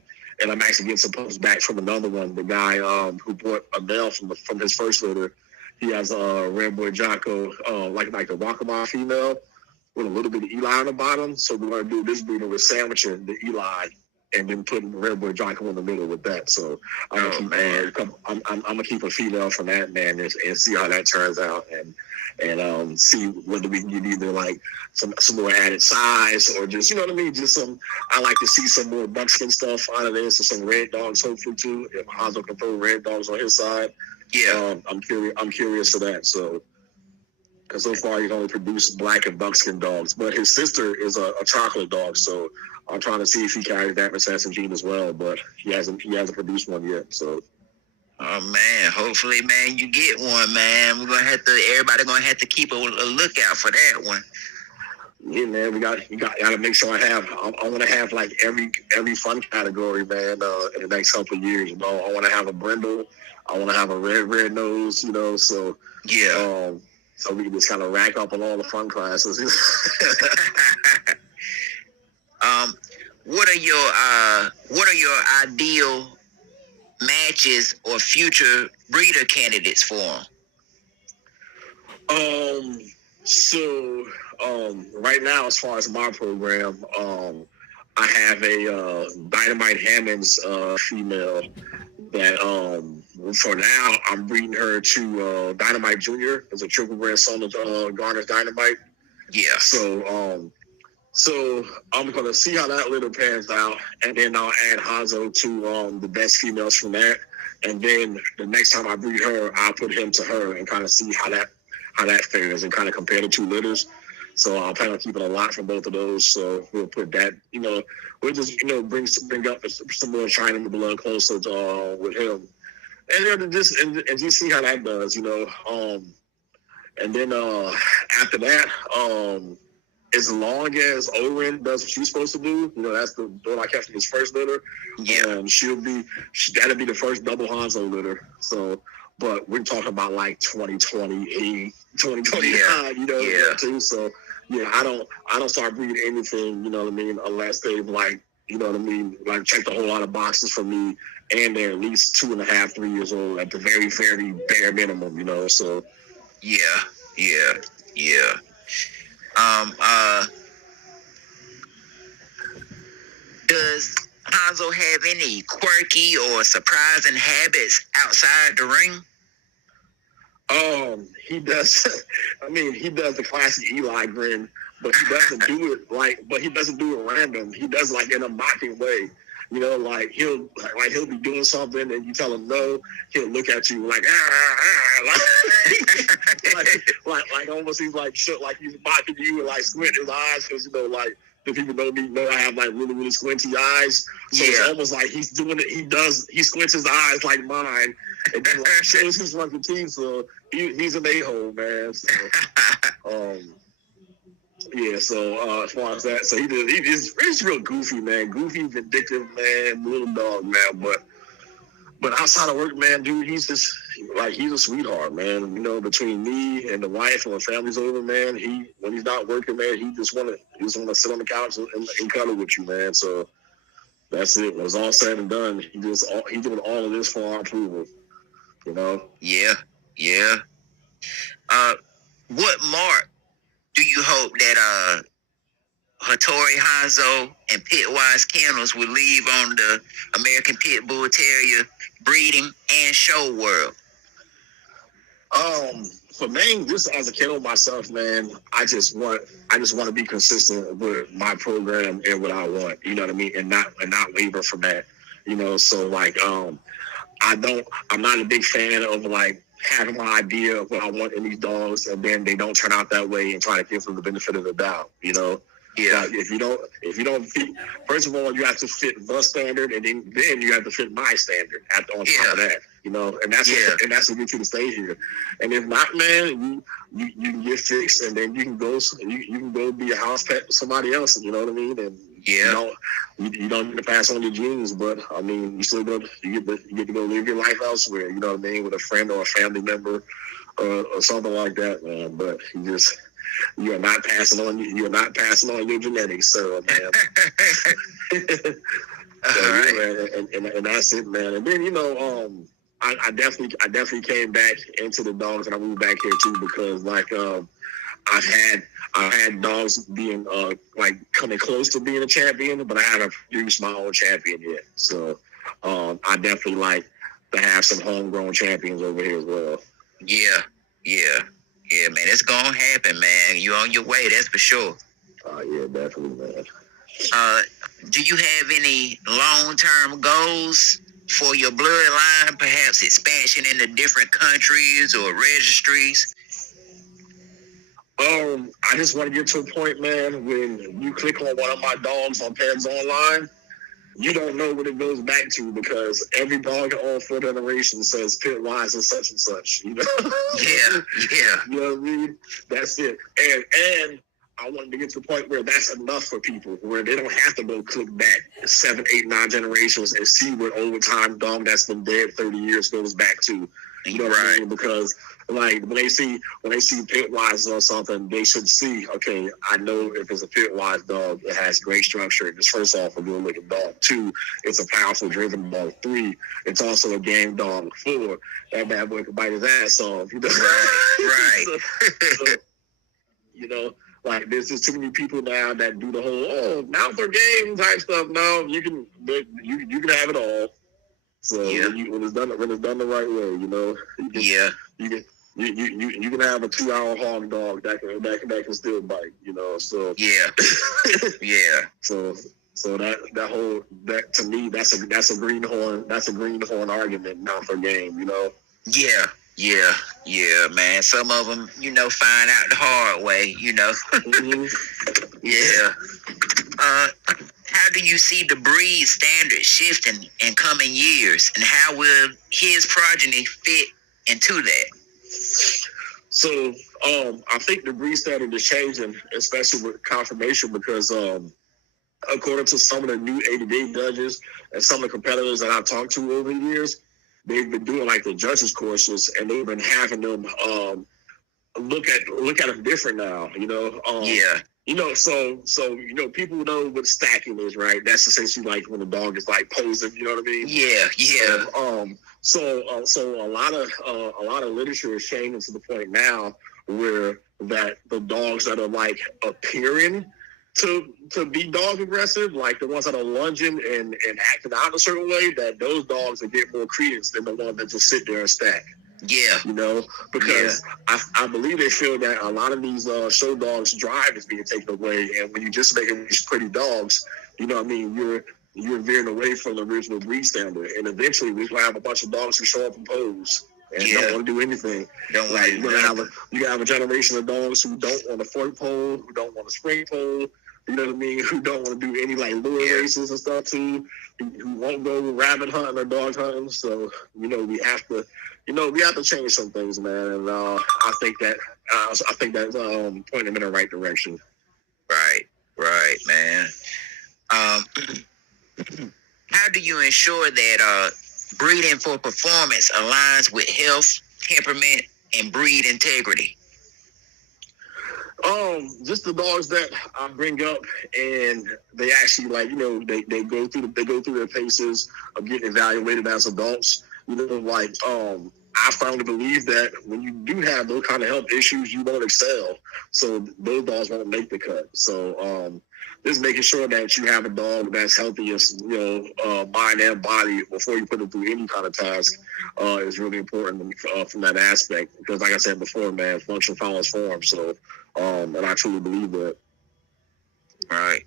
I'm actually getting some pups back from another one. The guy who bought a male from his first litter, he has a Red Boy Jocko, like a Wakama female with a little bit of Eli on the bottom. So we're going to do this breeder with sandwiching the Eli and then putting Red Boy Jocko in the middle with that. So I'm gonna keep a female from that, man, and see how that turns out, and see whether we can get either like some more added size or just, you know what I mean, just some. I like to see some more buckskin stuff out of this, and some red dogs hopefully too. If Hanzo can throw red dogs on his side, I'm curious for that. So. Because so far he's only produced black and buckskin dogs, but his sister is a chocolate dog, so I'm trying to see if he carries that recessive gene as well, but he hasn't produced one yet. So, oh man, hopefully, man, you get one, man. Everybody gonna have to keep a lookout for that one. Yeah, man, you got to make sure I want to have like every fun category, man. In the next couple of years, you know, I want to have a brindle, I want to have a red nose, you know. So yeah. So we can just kind of rack up on all the fun classes. What are your ideal matches or future breeder candidates for them? So right now, as far as my program, I have a Dynamite Hammonds female that for now I'm breeding her to Dynamite Junior as a triple bred son of Garner's Dynamite. Yeah. So I'm gonna see how that litter pans out, and then I'll add Hanzo to the best females from that. And then the next time I breed her, I'll put him to her and kind of see how that fares and kind of compare the two litters. So I'll plan on keeping a lot from both of those. So we'll put that, you know, we'll just, you know, bring up some more shine in the blood closer to, with him. And then just see how that does, you know. And then after that, as long as Oren does what she's supposed to do, you know, that's the one I kept from his first litter. Yeah. That'll be the first double Hanzo litter. So, but we're talking about like 2028, 2029, you know, too. So, yeah, I don't start breeding anything, you know what I mean, unless they've like, you know what I mean, like checked a whole lot of boxes for me, and they're at least 2.5, 3 years old at the very, very bare minimum, you know. So, yeah. Does Hanzo have any quirky or surprising habits outside the ring? He does. I mean, he does the classic Eli grin, but he doesn't do it random. He does like in a mocking way. You know, like he'll be doing something and you tell him no, he'll look at you like like almost he's like shit, like he's mocking you and like squinting his eyes because, you know, like the people know me know I have like really, really squinty eyes. So it's almost like he's doing it. He squints his eyes like mine and then like shows his fucking teeth. So he's an a-hole, man. So yeah, so as far as that, so he's real goofy, man. Goofy, vindictive, man, little dog, man. But outside of work, man, dude, he's a sweetheart, man. You know, between me and the wife and the family's over, man, when he's not working, man, he just wanna sit on the couch and cuddle with you, man. So that's it. When it's all said and done, he doing all of this for our approval. You know? Yeah. What mark do you hope that Hattori Hanzo and Pitwise Kennels will leave on the American Pit Bull Terrier breeding and show world? For me, just as a kennel myself, man, I just want to be consistent with my program and what I want. You know what I mean, and not waver from that. You know, so like, I'm not a big fan of like having my idea of what I want in these dogs, and then they don't turn out that way, and try to give them the benefit of the doubt. You know. Yeah. If you don't fit, first of all, you have to fit the standard, and then you have to fit my standard on top of that. You know, and that's what gets you to stay here. And if not, man, you can get fixed, and then you can go be a house pet for somebody else. You know what I mean? And you don't get to pass on your genes, but I mean, you get to go live your life elsewhere. You know what I mean, with a friend or a family member or something like that, man. But you are not passing on your genetics, sir, man. And that's it, man. And then, you know, I definitely came back into the dogs, and I moved back here too because like I've had dogs being like coming close to being a champion, but I haven't produced my own champion yet. So I definitely like to have some homegrown champions over here as well. Yeah, man, it's gonna happen, man. You on your way, that's for sure. Yeah, definitely, man. Do you have any long-term goals for your bloodline? Perhaps expansion into different countries or registries? I just want to get to a point, man, when you click on one of my dogs on Pens Online, you don't know what it goes back to because every dog in all 4 generations says Pitwise and such and such. You know? Yeah. You know what I mean? That's it. And I wanted to get to the point where that's enough for people, where they don't have to go click back 7, 8, 9 generations and see what old time dog that's been dead 30 years goes back to. You know what I mean? Because like when they see Pitwise or something, they should see, okay, I know if it's a Pitwise dog, it has great structure. It's first off a good looking dog. 2, it's a powerful driven dog. 3, it's also a game dog. 4, that bad boy can bite his ass off. You know? Right. so, you know, like there's just too many people now that do the whole now for game type stuff. No, you can have it all. So when it's done the right way, you know, you can have a 2-hour hog dog that can still bite, you know. So So that to me that's a greenhorn argument now for game, you know. Yeah, man. Some of them, you know, find out the hard way, you know. Yeah. How do you see the breed standard shifting in coming years, and how will his progeny fit into that? So, I think the breed standard is changing, especially with confirmation, because according to some of the new APBT judges and some of the competitors that I've talked to over the years, they've been doing like the judges courses, and they've been having them look at them different now. You know, You know, so you know, people know what stacking is, right? That's essentially like when the dog is like posing. You know what I mean? Yeah. So a lot of literature is changing to the point now where that the dogs that are like appearing to be dog aggressive, like the ones that are lunging and acting out a certain way, that those dogs will get more credence than the ones that just sit there and stack. Yeah. You know, because I believe they feel that a lot of these show dogs' drive is being taken away, and when you just make these pretty dogs, you know what I mean, you're veering away from the original breed standard, and eventually we're gonna have a bunch of dogs who show up and pose and don't want to do anything. You're gonna have a generation of dogs who don't want a fork pole, who don't want a spring pole. You know what I mean? Who don't want to do any like lure races and stuff too? Who won't go rabbit hunting or dog hunting? So you know we have to change some things, man. And I think that's pointing them in the right direction. Right, man. How do you ensure that breeding for performance aligns with health, temperament, and breed integrity? Just the dogs that I bring up, and they actually like, you know, they go through their paces of getting evaluated as adults. You know, like I firmly believe that when you do have those kind of health issues, you won't excel. So those dogs won't make the cut. So just making sure that you have a dog that's healthiest, you know, mind and body before you put it through any kind of task is really important from that aspect. Because like I said before, man, function follows form. So, and I truly believe that. Right.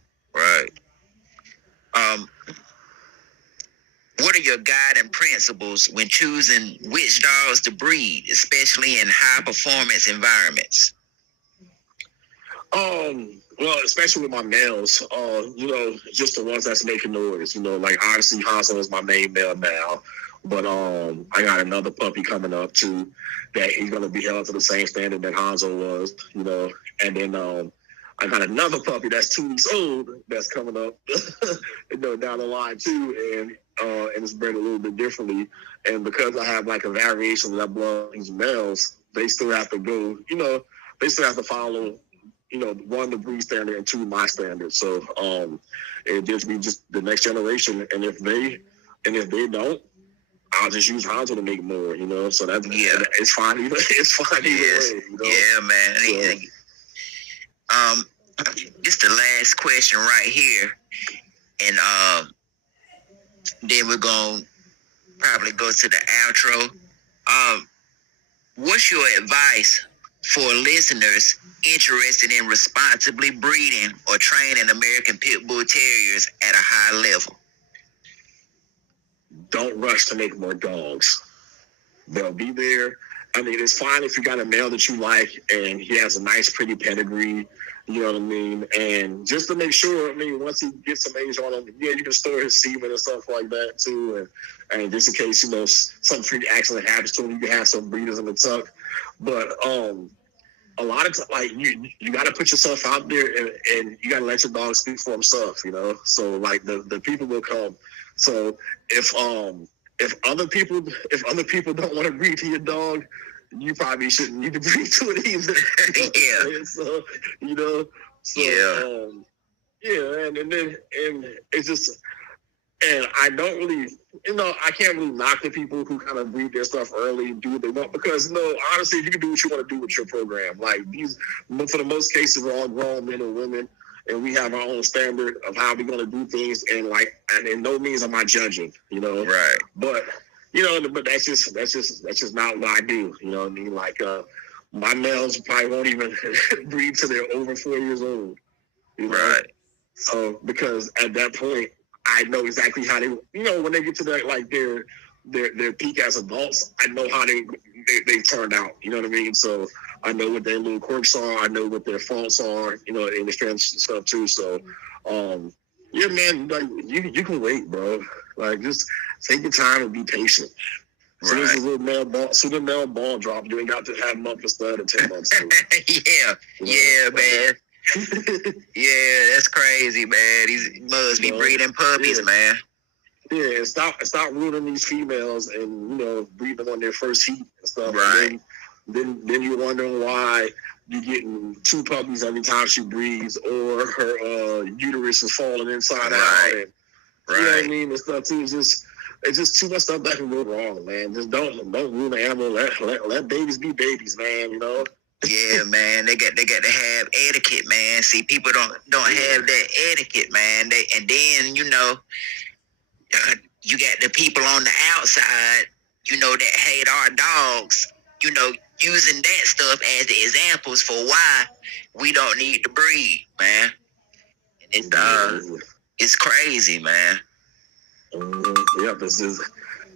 What are your guiding principles when choosing which dogs to breed, especially in high performance environments? Well, especially with my males, you know, just the ones that's making noise. You know, like obviously Hanzo is my main male now, but I got another puppy coming up too that he's gonna be held to the same standard that Hanzo was. You know, and then I got another puppy that's 2 weeks old that's coming up, you know, down the line too, and it's bred a little bit differently. And because I have like a variation of that blood these males, they still have to go. You know, they still have to follow. You know, 1, the breed standard, and 2, my standard. So it just be just the next generation. And if they don't, I'll just use Hanzo to make more. You know, so that's it's fine either. It's fine either way. You know? Yeah, man. So, this the last question right here, and then we're gonna probably go to the outro. What's your advice for listeners interested in responsibly breeding or training American Pit Bull Terriers at a high level? Don't rush to make more dogs. They'll be there. I mean, it's fine if you got a male that you like and he has a nice, pretty pedigree, you know what I mean? And just to make sure, I mean, once he gets some age on him, you can store his semen and stuff like that too. And just in case, you know, some freak accident happens to him, you can have some breeders in the tuck. But a lot of like you got to put yourself out there and you got to let your dog speak for himself, you know. So like the people will come. So if other people don't want to breed to your dog, you probably shouldn't need to breed to it either. Yeah. So you know. So, yeah. And it's just. And I don't really, I can't really knock the people who kind of breed their stuff early and do what they want because, honestly, you can do what you want to do with your program. Like for the most cases, we're all grown men and women, and we have our own standard of how we're going to do things. And in no means am I judging, Right. But but that's just not what I do. You know what I mean? Like my males probably won't even breed till they're over 4 years old. Right. So because at that point, I know exactly how they, when they get to their peak as adults, I know how they turned out. You know what I mean? So I know what their little quirks are. I know what their faults are. In the strengths and stuff too. So, yeah, man, like you can wait, bro. Like just take your time and be patient. Right. Soon as the male ball drop, you ain't got to have a month of stud or 10 months. Yeah, man. Yeah, that's crazy, man. These must be breeding puppies, man. Yeah, and stop ruining these females and breeding them on their first heat and stuff. Right. And then you're wondering why you're getting 2 puppies every time she breeds, or her uterus is falling inside out. And, you know what I mean? And stuff too. It's just too much stuff that can go wrong, man. Just don't ruin the animal. Let babies be babies, man. Yeah, man, they got to have etiquette, man. See, people don't have that etiquette, man. And then you got the people on the outside, that hate our dogs, using that stuff as the examples for why we don't need to breed, man. And it's crazy, man.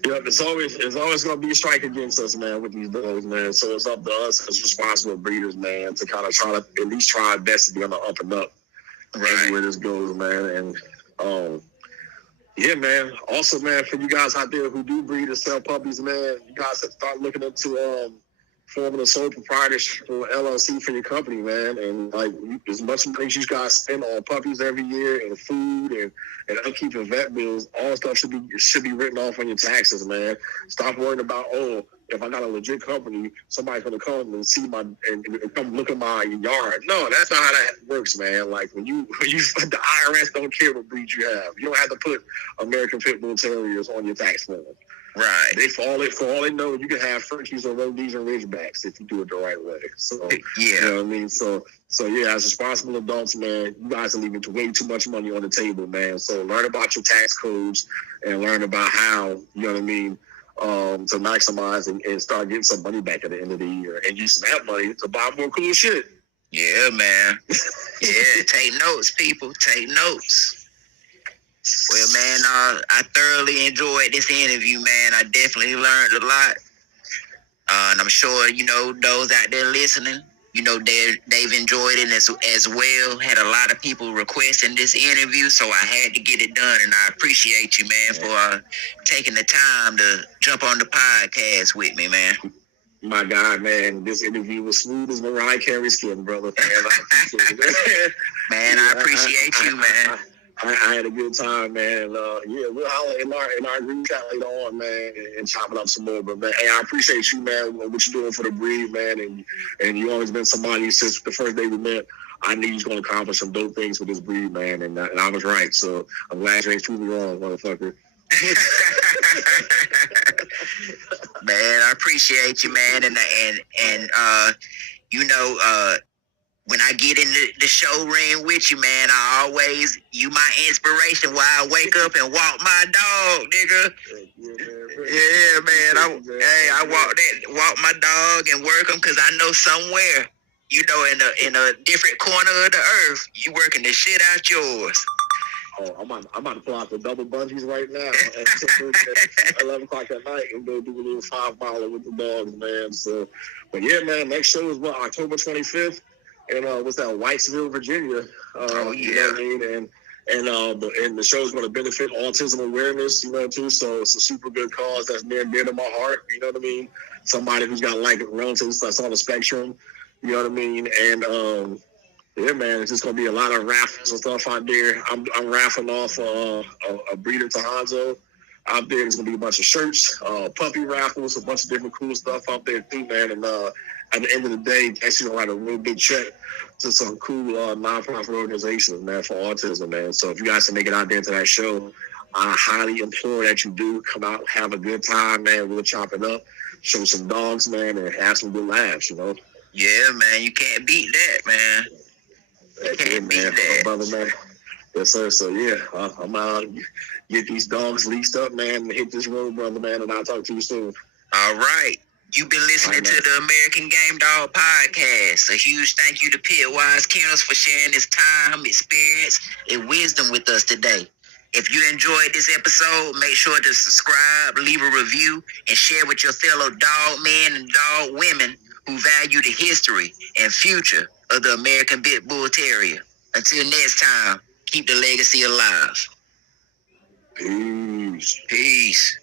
It's always going to be a strike against us, man, with these dogs, man. So it's up to us as responsible breeders, man, to kind of try to at least try our best to be on the up and up where this goes, man. And yeah, man. Also, man, for you guys out there who do breed and sell puppies, man, you guys have to start looking into forming a sole proprietorship or LLC for your company, man. And like as much money as you guys spend on puppies every year and food and upkeep and vet bills, all that stuff should be written off on your taxes, man. Stop worrying about, if I got a legit company, somebody's gonna come and see and come look at my yard. No, that's not how that works, man. Like when you the IRS don't care what breed you have. You don't have to put American Pit Bull Terriers on your tax form. Right. For all they know, you can have Frenchies or Rhodesian and Ridgebacks if you do it the right way. So yeah, you know what I mean. So yeah, as responsible adults, man, you guys are leaving way too much money on the table, man. So learn about your tax codes and learn about how, you know what I mean, to maximize and start getting some money back at the end of the year and using that money to buy more cool shit. Yeah, man. Yeah, take notes, people. Take notes. Well, man, I thoroughly enjoyed this interview, man. I definitely learned a lot. And I'm sure, those out there listening, they've enjoyed it as well. Had a lot of people requesting this interview, so I had to get it done. And I appreciate you, man, for taking the time to jump on the podcast with me, man. My God, man, this interview was smooth as Mariah Carey's skin, brother. Man, I appreciate it. Man, I appreciate you, man. I had a good time, man. We'll holler in our group chat later on, man, and chop it up some more. But man, hey, I appreciate you, man, what you're doing for the breed, man, and you always been somebody since the first day we met. I knew you was gonna accomplish some dope things with this breed, man, and I was right. So I'm glad you ain't proved me wrong, motherfucker. Man, I appreciate you, man, and when I get in the show ring with you, man, you my inspiration while I wake up and walk my dog, nigga. Yeah, man. I walk my dog and work him because I know somewhere, in a different corner of the earth, you working the shit out yours. Oh, I'm about to pull out the double bungees right now at 11 o'clock at night and go do a little 5-miler with the dogs, man. So, but yeah, man, next show is October 25th. And what's that? Whitesville, Virginia. Yeah. You know what I mean? And the show's going to benefit autism awareness, too. So it's a super good cause that's near and dear to my heart. You know what I mean? Somebody who's got relatives that's on the spectrum. You know what I mean? And yeah, man, it's just gonna be a lot of raffles and stuff out there. I'm raffling off a breeder to Hanzo. Out there, there's gonna be a bunch of shirts, puppy raffles, a bunch of different cool stuff out there too, man. And at the end of the day, actually gonna write a real big check to some cool nonprofit organizations, man, for autism, man. So if you guys can make it out there to that show, I highly implore that you do come out, have a good time, man. We'll chop it up, show some dogs, man, and have some good laughs, you know. Yeah, man, you can't beat that, man. Can't beat that, brother, man. Yes, sir. So yeah, I'm out. Get these dogs leased up, man, and hit this road, brother, man. And I'll talk to you soon. All right. You've been listening to the American Game Dog podcast. A huge thank you to Pitwise Kennels for sharing his time, experience, and wisdom with us today. If you enjoyed this episode, make sure to subscribe, leave a review, and share with your fellow dog men and dog women who value the history and future of the American Pit Bull Terrier. Until next time, keep the legacy alive. Peace. Peace.